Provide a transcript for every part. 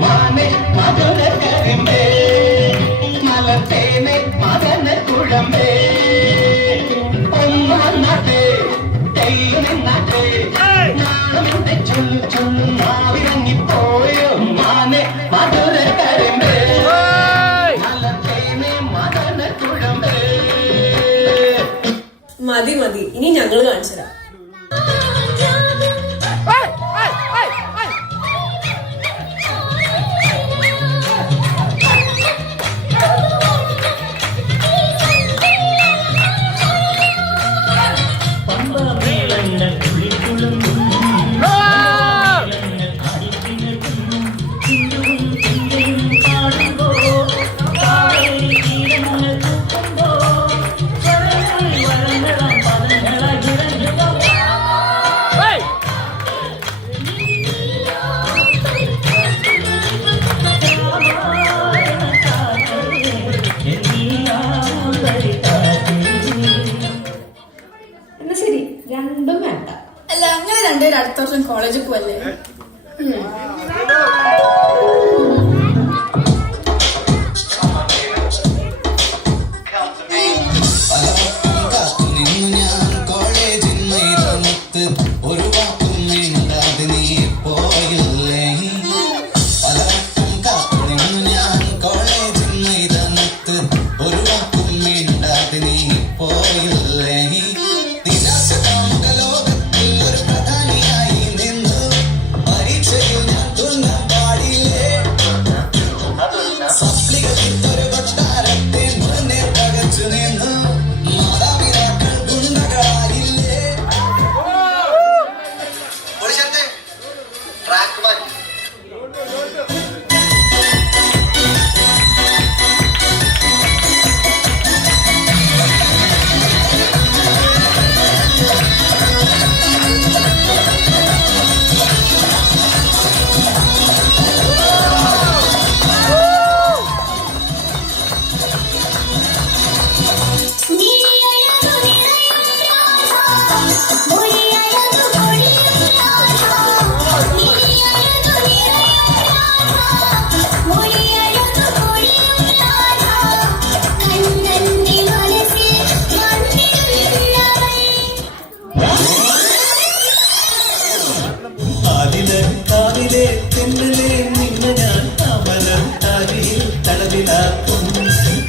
മാനെ മധുര കരിമ്പേ മലത്തേനെ മദന കുഴമ്പേ ഒന്നാം നാട്ടേ തെയ്യുന്നാട്ടേ നാളെ ചൊല്ലു ചൊല്ലു നാവിറങ്ങിപ്പോയോ മാനെ മധുര കരിമ്പേ മലത്തേനെ മദന കുഴമ്പേ. മതി മതി, ഇനി ഞങ്ങൾ കാണിച്ചുതരാം. ശരി, രണ്ടും വേണ്ട. അല്ല, അങ്ങനെ രണ്ടുപേരും അടുത്ത വർഷം കോളേജിൽ പോവല്ലേ?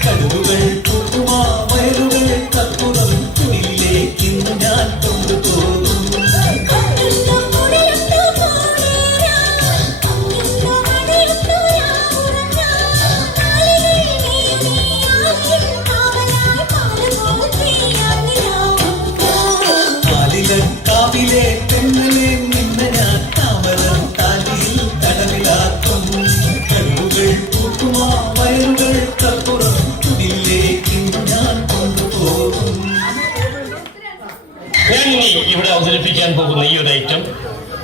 കടുകുകൾ പൂക്കുമാ വയലുകൾ കപ്പുറം കുടിലേക്ക് ഇന്ന് ഞാൻ കൊണ്ടുപോകും. കാവിലെ തെന്നലെ നിന്ന ഞാൻ താമരം താലിയിൽ തടവിലാക്കും. കടുകുകൾ പൂക്കുമാ വയലുകൾ കപ്പുറം കുടിലേക്ക് ഇന്ന് ഞാൻ കൊണ്ടുപോകും. ഞാൻ ഇനി ഇവിടെ അവതരിപ്പിക്കാൻ പോകുന്ന ഈ ഒരു ഐറ്റം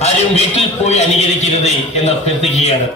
ആരും വീട്ടിൽ പോയി അനുകരിക്കരുത് എന്ന് അഭ്യർത്ഥിക്കുകയാണ്.